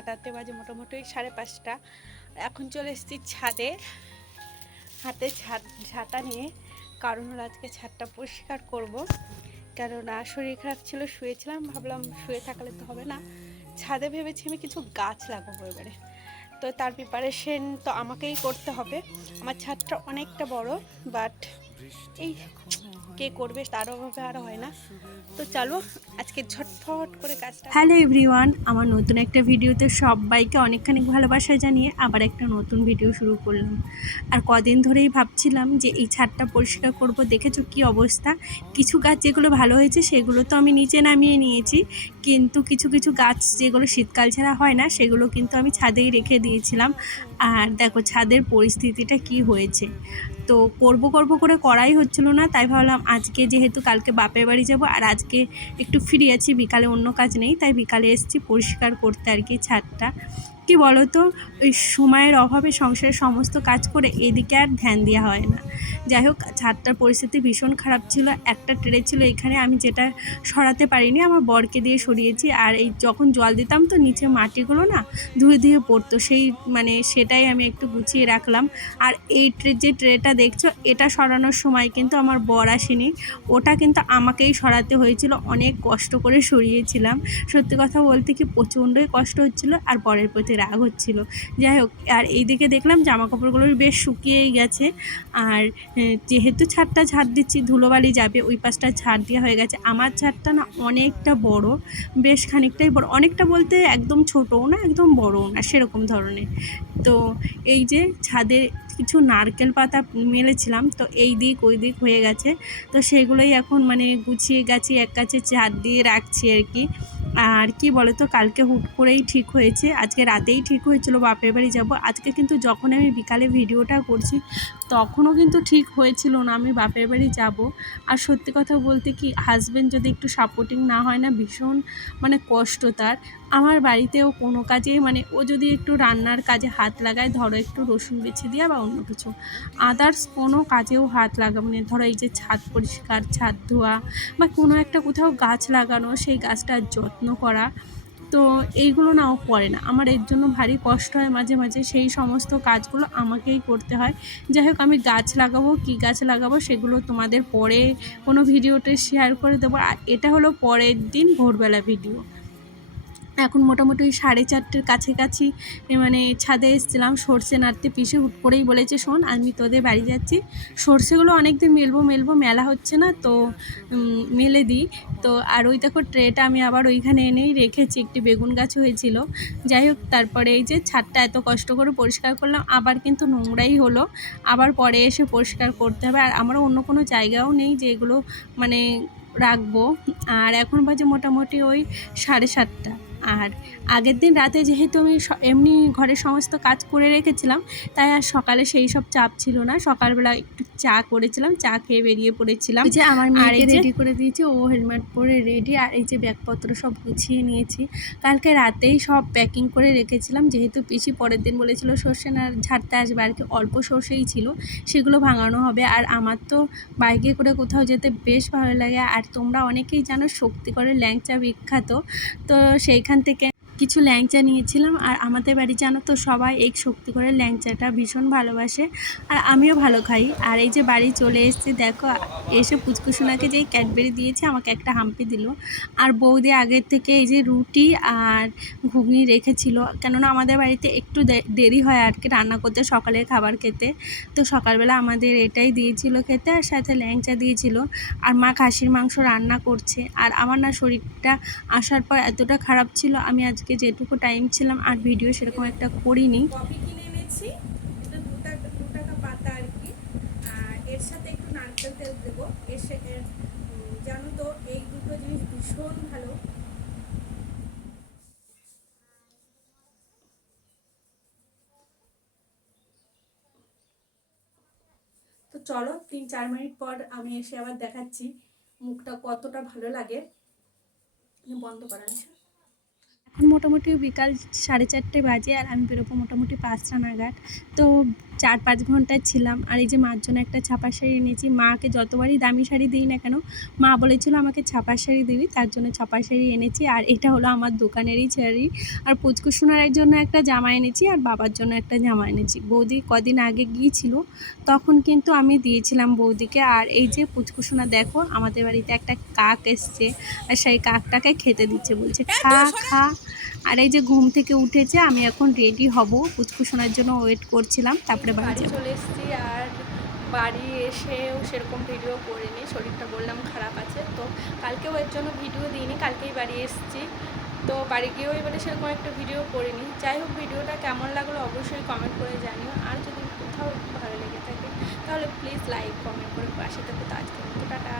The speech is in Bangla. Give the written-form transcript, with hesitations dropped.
আটাতে বাজে মোটামুটি 5:30। এখন চলে এসেছি ছাদে, হাতে ঝাঁটা নিয়ে, কারণ হলো আজকে ছাদটা পরিষ্কার করব। কেননা শরীর খারাপ ছিল, শুয়েছিলাম, ভাবলাম শুয়ে থাকলে তো হবে না, ছাদে ভেবেছি আমি কিছু গাছ লাগাবো এবারে। তো তার প্রিপারেশন তো আমাকেই করতে হবে। আমার ছাদটা অনেকটা বড়, বাট এই কে করবে তার অভাবে আর হয় না। তো চলো আজকে ঝটফট করে কাজটা। হ্যালো এভরিওয়ান, আমার নতুন একটা ভিডিওতে সবাইকে অনেকখানি ভালোবাসা জানিয়ে আবার একটা নতুন ভিডিও শুরু করলাম। আর কদিন ধরেই ভাবছিলাম যে এই ছাদটা পরিষ্কার করব। দেখেছো কি অবস্থা, কিছু গাছ যেগুলো ভালো হয়েছে সেগুলো তো আমি নিচে নামিয়ে নিয়েছি, কিন্তু কিছু কিছু গাছ যেগুলো শীতকাল ছাড়া হয় না সেগুলো কিন্তু আমি ছাদেই রেখে দিয়েছিলাম। আর দেখো ছাদের পরিস্থিতিটা কি হয়েছে। তো করব করব করে করাই হচ্ছিল না, তাই ভাবলাম আজকে যেহেতু কালকে বাপের বাড়ি যাব আর আজকে একটু ফ্রি আছি, বিকালে অন্য কাজ নেই, তাই বিকালে এসেছি পরিষ্কার করতে আর কি ছাদটা। কি বলো তো, ওই সময়ের অভাবে সংসারের সমস্ত কাজ করে এদিকে আর ধ্যান দেওয়া হয় না। যাই হোক, ছাদটার পরিস্থিতি ভীষণ খারাপ ছিল। একটা ট্রে ছিল এখানে, আমি যেটা সরাতে পারিনি আমার বরকে দিয়ে সরিয়েছি। আর এই যখন জল দিতাম তো নিচে মাটিগুলো না ধুয়ে ধুয়ে পড়তো, সেই সেটাই আমি একটু গুছিয়ে রাখলাম। আর এই যে ট্রেটা দেখছো, এটা সরানোর সময় কিন্তু আমার বর আসেনি, ওটা কিন্তু আমাকেই সরাতে হয়েছিল, অনেক কষ্ট করে সরিয়েছিলাম। সত্যি কথা বলতে কি প্রচণ্ডই কষ্ট হচ্ছিল আর বরের প্রতি রাগ হচ্ছিল। যাই হোক, আর এইদিকে দেখলাম জামা কাপড়গুলো বেশ শুকিয়েই গেছে। আর যেহেতু ছাদটা ঝাড় দিচ্ছি ধুলোবালি যাবে, ওই পাশটা ঝাড় দেওয়া হয়ে গেছে। আমার ছাদটা না অনেকটা বড়, বেশ খানিকটাই বড়, অনেকটা বলতে একদম ছোটও না একদম বড়ও না সেরকম ধরনের। তো এই যে ছাদে কিছু নারকেল পাতা মেলেছিলাম, তো এই দিক ওই দিক হয়ে গেছে, তো সেগুলোই এখন গুছিয়ে গাছিয়ে এক কাছে চার দিয়ে রাখছি আর কি। আর কি বলো তো, কালকে হুট করেই ঠিক হয়েছে, আজকে রাতেই ঠিক হয়েছিল বাপের বাড়ি যাব। আজকে কিন্তু যখন আমি বিকালে ভিডিওটা করছি তখনও কিন্তু ঠিক হয়েছিল না আমি বাপের বাড়ি যাব। আর সত্যি কথা বলতে কি, হাজব্যান্ড যদি একটু সাপোর্টিং না হয় না, ভীষণ কষ্ট তার। আমার বাড়িতেও কোনো কাজে ও যদি একটু রান্নার কাজে হাত লাগায়, ধরো একটু রসুন বেছে দেওয়া বা অন্য কিছু, আদার্স কোনো কাজেও হাত লাগাবো না। ধরো এই যে ছাদ পরিষ্কার, ছাদ ধোয়া, বা কোনো একটা কোথাও গাছ লাগানো, সেই গাছটার যত্ন করা, তো এইগুলো নাও করে না। আমার এর জন্য ভারী কষ্ট হয় মাঝে মাঝে, সেই সমস্ত কাজগুলো আমাকেই করতে হয়। যাই হোক, আমি গাছ লাগাবো, কী গাছ লাগাবো সেগুলো তোমাদের পরে কোনো ভিডিওতে শেয়ার করে দেবো। আর এটা হলো পরের দিন ভোরবেলা ভিডিও। এখন মোটামুটি ওই 4:30-র কাছাকাছি ছাদে এসেছিলাম সর্ষে নাড়তে। পিসে হুট করেই বলেছে, শোন আমি তোদের বাড়ি যাচ্ছি, সর্ষেগুলো অনেকদিন মেলবো মেলা হচ্ছে না, তো মেলে দিই। তো আর ওই দেখো ট্রেটা আমি আবার ওইখানে এনেই রেখেছি, একটি বেগুন গাছ হয়েছিল। যাই হোক, তারপরে এই যে ছাদটা এত কষ্ট করে পরিষ্কার করলাম, আবার কিন্তু নোংরাই হলো, আবার পরে এসে পরিষ্কার করতে হবে। আর আমারও অন্য কোনো জায়গাও নেই যে এগুলো রাখবো। আর এখন বাজে মোটামুটি ওই 7:30। আর আগের দিন রাতে যেহেতু আমি এমনি ঘরের সমস্ত কাজ করে রেখেছিলাম, তাই আর সকালে সেই সব চাপ ছিল না। সকালবেলা একটু চা করেছিলাম, চা খেয়ে বেরিয়ে পড়েছিলাম। এই যে আমার মেয়েকে রেডি করে দিয়েছি, ও হেলমেট পরে রেডি। আর এই যে ব্যাগপত্র সব গুছিয়ে নিয়েছি, কালকে রাতেই সব প্যাকিং করে রেখেছিলাম, যেহেতু পিসি পরের দিন বলেছিল সর্ষে না ঝাড়তে আসবে, আর কি অল্প সর্ষেই ছিল, সেগুলো ভাঙানো হবে। আর আমার তো বাইকে করে কোথাও যেতে বেশ ভালো লাগে। আর তোমরা অনেকেই জানো শক্তিগড়ের ল্যাংচা বিখ্যাত, তো সেইখান থেকে কিছু ল্যাংচা নিয়েছিলাম। আর আমাদের বাড়ি জানো তো সবাই এই শক্তিগড়ের ল্যাংচাটা ভীষণ ভালোবাসে, আর আমিও ভালো খাই। আর এই যে বাড়ি চলে এসেছি, দেখো এসে পুচকুসোনাকে যেই ক্যাডবেরি দিয়েছে আমাকে একটা হাম্পি দিল। আর বৌদি আগের থেকে এই যে রুটি আর ঘুগনি রেখেছিল, কেননা আমাদের বাড়িতে একটু দেরি হয় আর কি রান্না করতে, সকালের খাবার খেতে। তো সকালবেলা আমাদের এটাই দিয়েছিল খেতে, আর সাথে ল্যাংচা দিয়েছিল। আর মা খাসির মাংস রান্না করছে। আর আমার না শরীরটা আসার পর এতটা খারাপ ছিল, আমি আজকে যেটুকু টাইম ছিলাম আর ভিডিও সেরকম একটা করিনি। কফি কিনে এনেছি, এটা 2 টাকা পাতা আর কি। আর এর সাথে একটু নারকেল তেল দেবো। জানো তো এই দুটো জিনিস ভীষণ ভালো। তো চলো 3-4 মিনিট পর আমি এসে আবার দেখাচ্ছি মুখটা কতটা ভালো লাগে। বন্ধ করা আছে। এখন মোটামুটি বিকাল 4:30 বাজে আর আমি বেরোবো মোটামুটি 5টা নাগাদ। তো 4-5 ঘন্টা ছিলাম। আর এই যে মার জন্য একটা ছাপা শাড়ি এনেছি। মাকে যতবারই দামি শাড়ি দিই না কেন, মা বলেছিল আমাকে ছাপা শাড়ি দিবি, তার জন্য ছাপা শাড়ি এনেছি। আর এটা হলো আমার দোকানেরই শাড়ি। আর পুচকু সোনার জন্য একটা জামা এনেছি আর বাবার জন্য একটা জামা এনেছি। বৌদি কদিন আগে গিয়েছিল, তখন কিন্তু আমি দিয়েছিলাম বৌদিকে। আর এই যে পুচকু সোনা দেখো, আমাদের বাড়িতে একটা কাক এসছে আর সেই কাকটাকে খেতে দিচ্ছে, বলছে খা খা। আর এই যে ঘুম থেকে উঠেছে, আমি এখন রেডি হব, পুচকু সোনার জন্য ওয়েট করছিলাম, তারপরে বাড়ি বাড়ি যাব। চলে এসেছি। আর বাড়ি এসেও সেরকম ভিডিও করিনি, শরীরটা বললাম খারাপ আছে, তো কালকেও এর জন্য ভিডিও দিইনি, কালকেই বাড়ি এসেছি। তো বাড়ি গিয়েও এবারে সেরকম একটা ভিডিও করিনি। যাই হোক, ভিডিওটা কেমন লাগলো অবশ্যই কমেন্ট করে জানিও। আর যদি কোথাও ভালো লেগে থাকে তাহলে প্লিজ লাইক কমেন্ট করে পাশে থাকো। তো আজকের মতো টাটা।